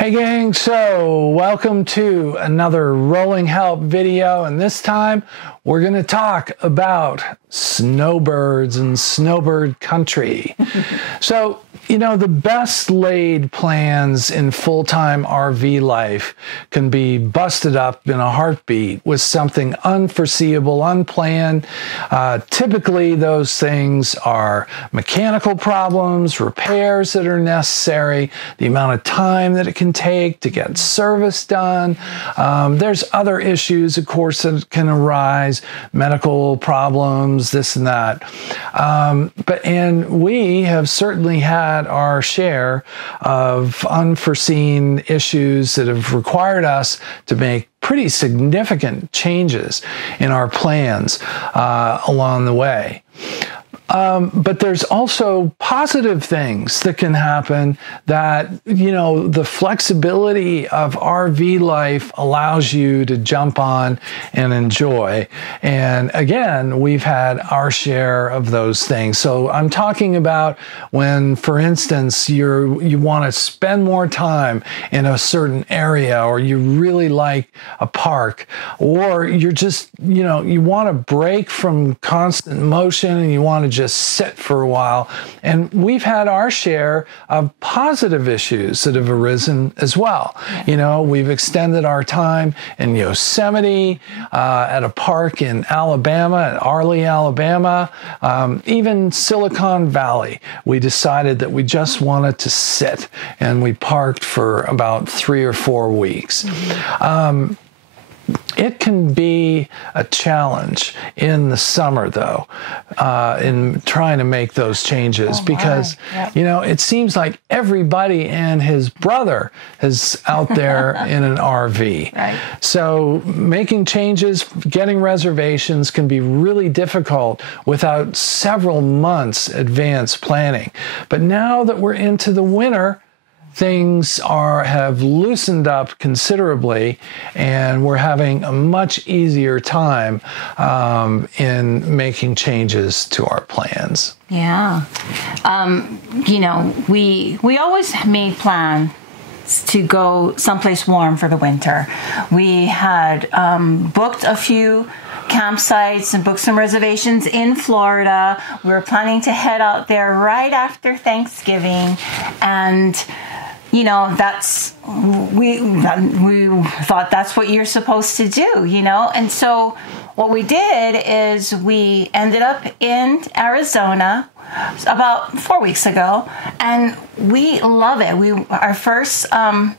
Hey gang, so welcome to another Rolling Help video, and this time we're going to talk about snowbirds and snowbird country. So, you know, the best laid plans in full-time RV life can be busted up in a heartbeat with something unforeseeable, unplanned. Typically, those things are mechanical problems, repairs that are necessary, the amount of time that it can take to get service done. There's other issues, of course, that can arise, medical problems, this and that. And we have certainly had our share of unforeseen issues that have required us to make pretty significant changes in our plans along the way. But there's also positive things that can happen that, you know, the flexibility of RV life allows you to jump on and enjoy. And again, we've had our share of those things. So I'm talking about when, for instance, you want to spend more time in a certain area, or you really like a park, or you're just, you know, you want to break from constant motion and you want to just sit for a while. And we've had our share of positive issues that have arisen as well. You know, we've extended our time in Yosemite, at a park in Alabama, at Arley, Alabama, even Silicon Valley. We decided that we just wanted to sit, and we parked for about 3 or 4 weeks. It can be a challenge in the summer, though, in trying to make those changes, because, you know, it seems like everybody and his brother is out there in an RV. Right. So making changes, getting reservations can be really difficult without several months advance planning. But now that we're into the winter, things have loosened up considerably, and we're having a much easier time in making changes to our plans. Yeah. You know, we always made plans to go someplace warm for the winter. We had booked a few campsites and booked some reservations in Florida. We were planning to head out there right after Thanksgiving, and you know, we thought that's what you're supposed to do, you know? And so what we did is we ended up in Arizona about 4 weeks ago, and we love it. Our first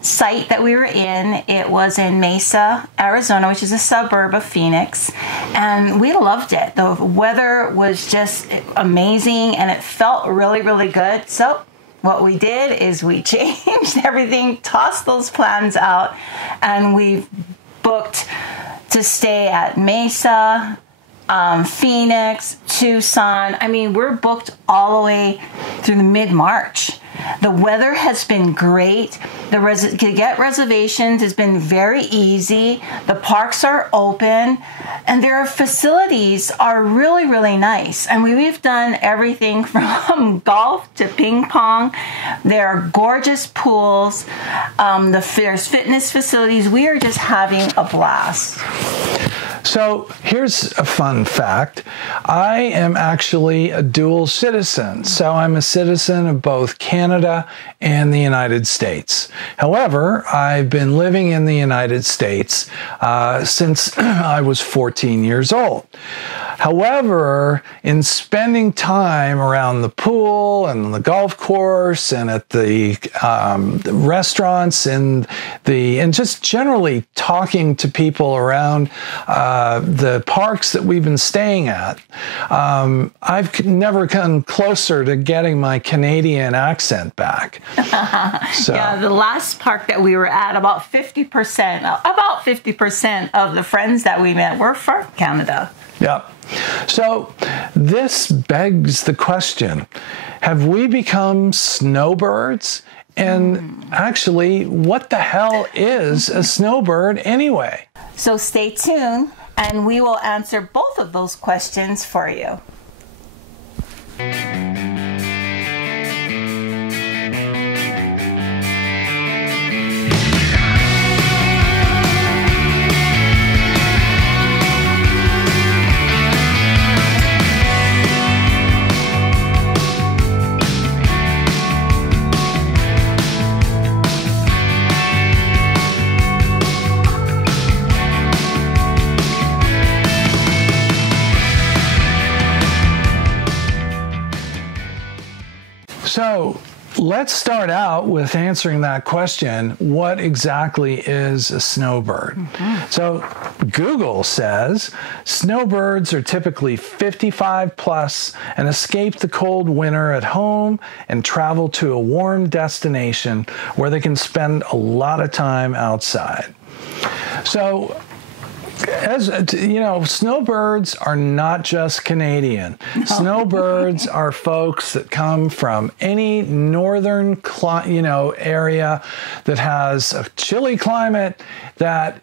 site that we were in, it was in Mesa, Arizona, which is a suburb of Phoenix, and we loved it. The weather was just amazing, and it felt really, really good. So what we did is we changed everything, tossed those plans out, and we booked to stay at Mesa, Phoenix, Tucson. I mean, we're booked all the way through mid-March. The weather has been great. To get reservations has been very easy. The parks are open, and their facilities are really, really nice. And we've done everything from golf to ping pong. There are gorgeous pools. There's fitness facilities. We are just having a blast. So here's a fun fact. I am actually a dual citizen. So I'm a citizen of both Canada and the United States. However, I've been living in the United States since I was 14 years old. However, in spending time around the pool and the golf course and at the restaurants and just generally talking to people around the parks that we've been staying at, I've never come closer to getting my Canadian accent back. So. Yeah, the last park that we were at, about 50% of the friends that we met were from Canada. Yeah. So this begs the question, have we become snowbirds? And actually, what the hell is a snowbird anyway? So stay tuned, and we will answer both of those questions for you. let's start out with answering that question. What exactly is a snowbird? So Google says snowbirds are typically 55 plus and escape the cold winter at home and travel to a warm destination where they can spend a lot of time outside. So, as you know, snowbirds are not just Canadian. No. Snowbirds are folks that come from any northern, area that has a chilly climate that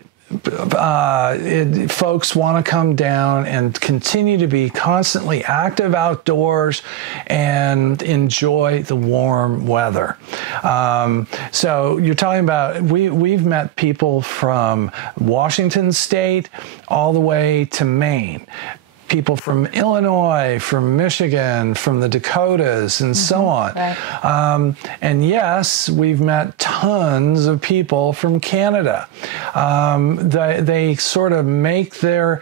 folks want to come down and continue to be constantly active outdoors and enjoy the warm weather. So you're talking about, we've met people from Washington State all the way to Maine. People from Illinois, from Michigan, from the Dakotas, and so on. Right. And yes, we've met tons of people from Canada. They sort of make their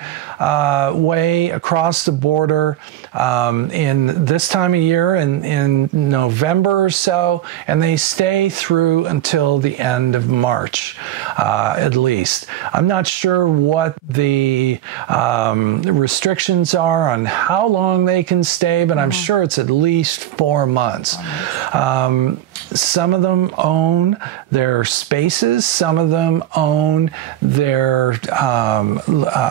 way across the border in this time of year, in November or so, and they stay through until the end of March, at least. I'm not sure what the restrictions are on how long they can stay, but I'm sure it's at least 4 months. Some of them own their spaces. Some of them own their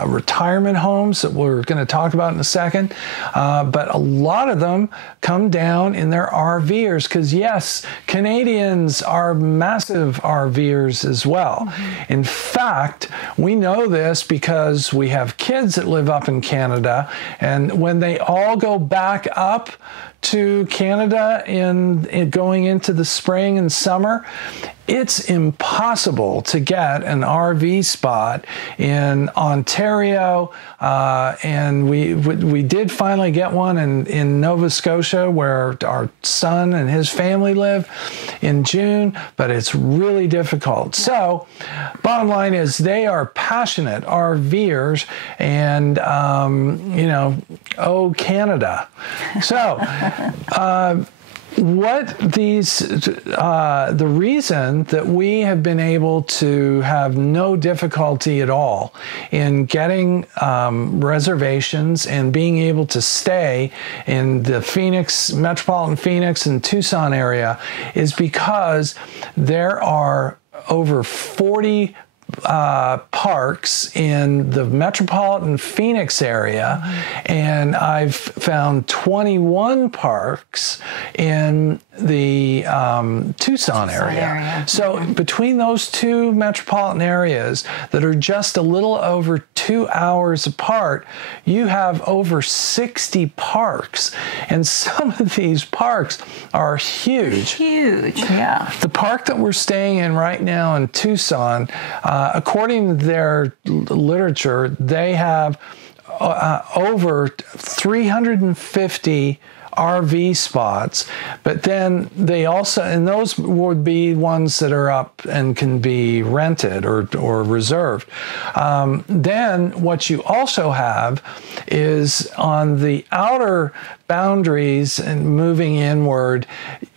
retirement homes that we're going to talk about in a second. But a lot of them come down in their RVers because, yes, Canadians are massive RVers as well. In fact, we know this because we have kids that live up in Canada, and when they all go back up to Canada in going into the spring and summer, it's impossible to get an RV spot in Ontario, and we did finally get one in Nova Scotia, where our son and his family live, in June, but it's really difficult. So bottom line is they are passionate RVers, and oh, Canada. So the reason that we have been able to have no difficulty at all in getting reservations and being able to stay in the metropolitan Phoenix and Tucson area is because there are over 40 parks in the metropolitan Phoenix area, and I've found 21 parks in the Tucson area. So between those two metropolitan areas that are just a little over 2 hours apart, you have over 60 parks, and some of these parks are huge. Huge, yeah. The park that we're staying in right now in Tucson, according to their literature, they have over 350 RV spots, but then they also, and those would be ones that are up and can be rented or reserved. Then what you also have is on the outer boundaries and moving inward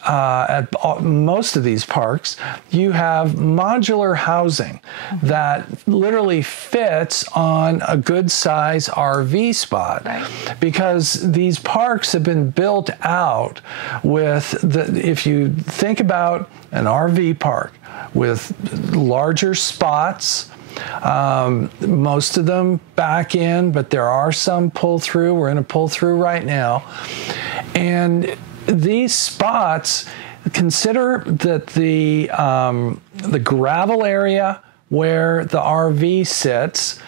at most of these parks, you have modular housing that literally fits on a good size RV spot, because these parks have been built out with if you think about an RV park with larger spots, most of them back in, but there are some pull through. We're in a pull through right now. And these spots, consider that the gravel area where the RV sits,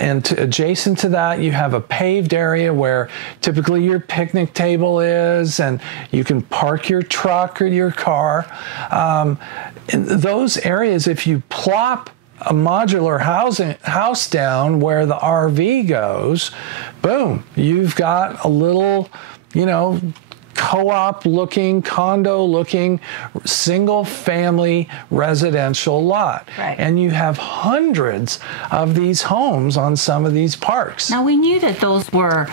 and adjacent to that, you have a paved area where typically your picnic table is, and you can park your truck or your car. In those areas, if you plop a modular house down where the RV goes, boom, you've got a little, co-op looking, condo looking, single family residential lot. And you have hundreds of these homes on some of these parks. Now, we knew that those were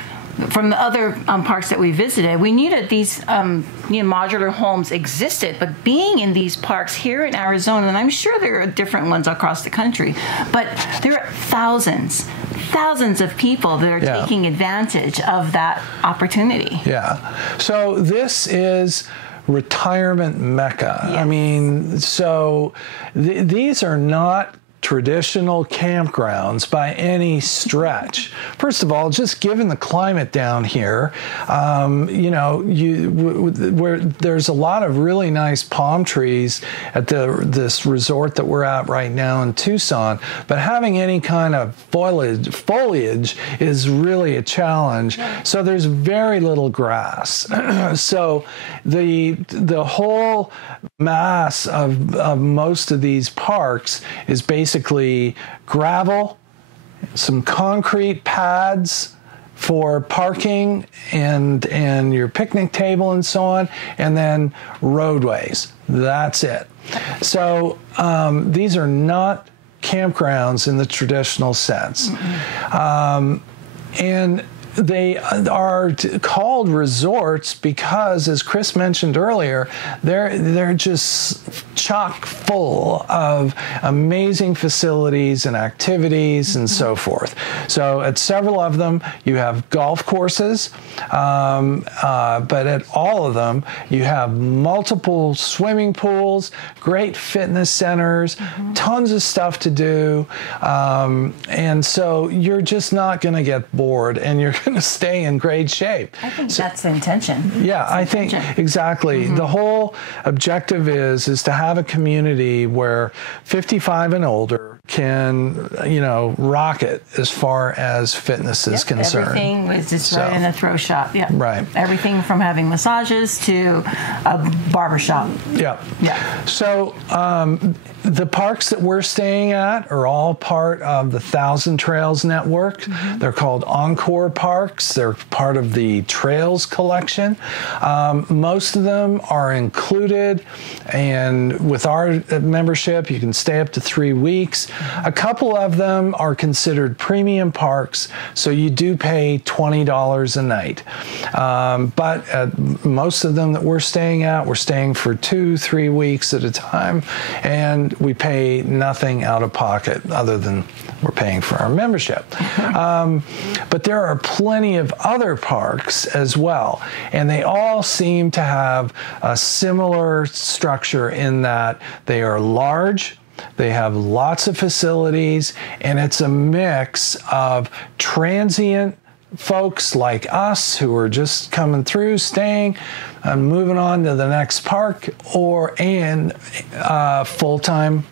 from the other parks that we visited, we knew that these modular homes existed, but being in these parks here in Arizona, and I'm sure there are different ones across the country, but there are thousands of people that are taking advantage of that opportunity. Yeah. So this is retirement mecca. Yes. I mean, so these are not traditional campgrounds by any stretch. First of all, just given the climate down here, where there's a lot of really nice palm trees at this resort that we're at right now in Tucson, but having any kind of foliage is really a challenge. So there's very little grass. So the whole mass of most of these parks is basically gravel, some concrete pads for parking and your picnic table and so on, and then roadways. That's it. So these are not campgrounds in the traditional sense. And they are called resorts because, as Chris mentioned earlier, they're just chock full of amazing facilities and activities and so forth. So at several of them, you have golf courses, but at all of them, you have multiple swimming pools, great fitness centers, tons of stuff to do, and so you're just not going to get bored, and you're going to stay in great shape. I think that's the intention. Yeah, I think exactly. The whole objective is to have a community where 55 and older can, rock it as far as fitness is concerned. Everything was just right in a throw shop. Yeah. Right. Everything from having massages to a barber shop. Yeah. So the parks that we're staying at are all part of the Thousand Trails Network. They're called Encore Parks. They're part of the Trails Collection. Most of them are included, and with our membership, you can stay up to 3 weeks. A couple of them are considered premium parks, so you do pay $20 a night. But at most of them that we're staying for 2-3 weeks at a time, and we pay nothing out of pocket other than we're paying for our membership. But there are plenty of other parks as well, and they all seem to have a similar structure in that they are large, they have lots of facilities, and it's a mix of transient folks like us who are just coming through, staying, and moving on to the next park, and full-time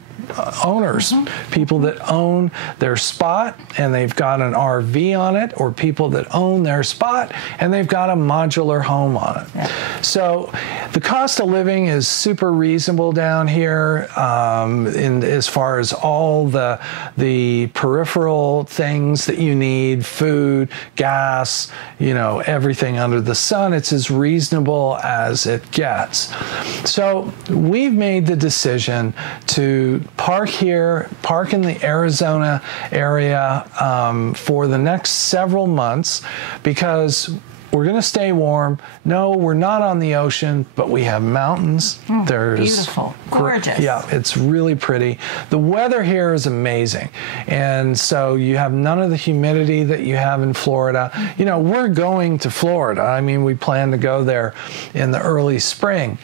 owners, people that own their spot and they've got an RV on it, or people that own their spot and they've got a modular home on it. So the cost of living is super reasonable down here, in as far as all the peripheral things that you need, food, gas, everything under the sun. It's as reasonable as it gets. So we've made the decision to park here, park in the Arizona area for the next several months, because we're going to stay warm. No, we're not on the ocean, but we have mountains. There's beautiful, gorgeous. Yeah, it's really pretty. The weather here is amazing. And so you have none of the humidity that you have in Florida. We're going to Florida. I mean, we plan to go there in the early spring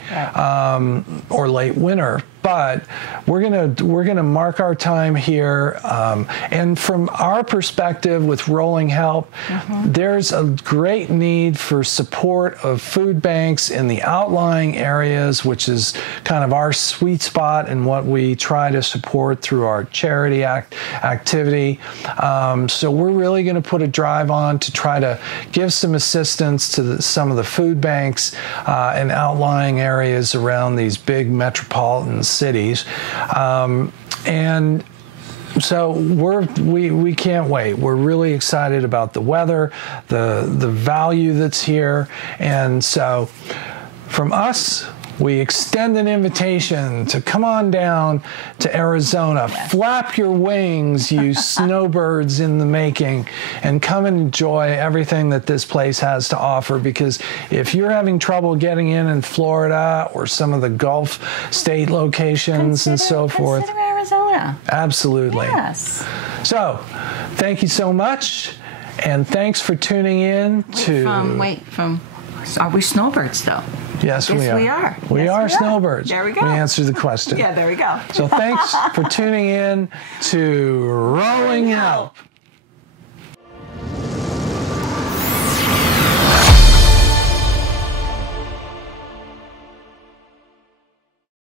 or late winter. But we're gonna mark our time here, and from our perspective with Rolling Help, there's a great need for support of food banks in the outlying areas, which is kind of our sweet spot and what we try to support through our charity activity. So we're really going to put a drive on to try to give some assistance to some of the food banks in outlying areas around these big metropolitan cities, and so we can't wait. We're really excited about the weather, the value that's here, and so from us, we extend an invitation to come on down to Arizona. Yes. Flap your wings, you snowbirds in the making, and come and enjoy everything that this place has to offer. Because if you're having trouble getting in Florida or some of the Gulf state locations and so forth, consider Arizona. Absolutely. Yes. So, thank you so much, and thanks for tuning in to... Are we snowbirds, though? Yes, we are. We are. We Yes, are we snowbirds. There we go. We answered the question. Yeah, there we go. So thanks for tuning in to Rolling Help.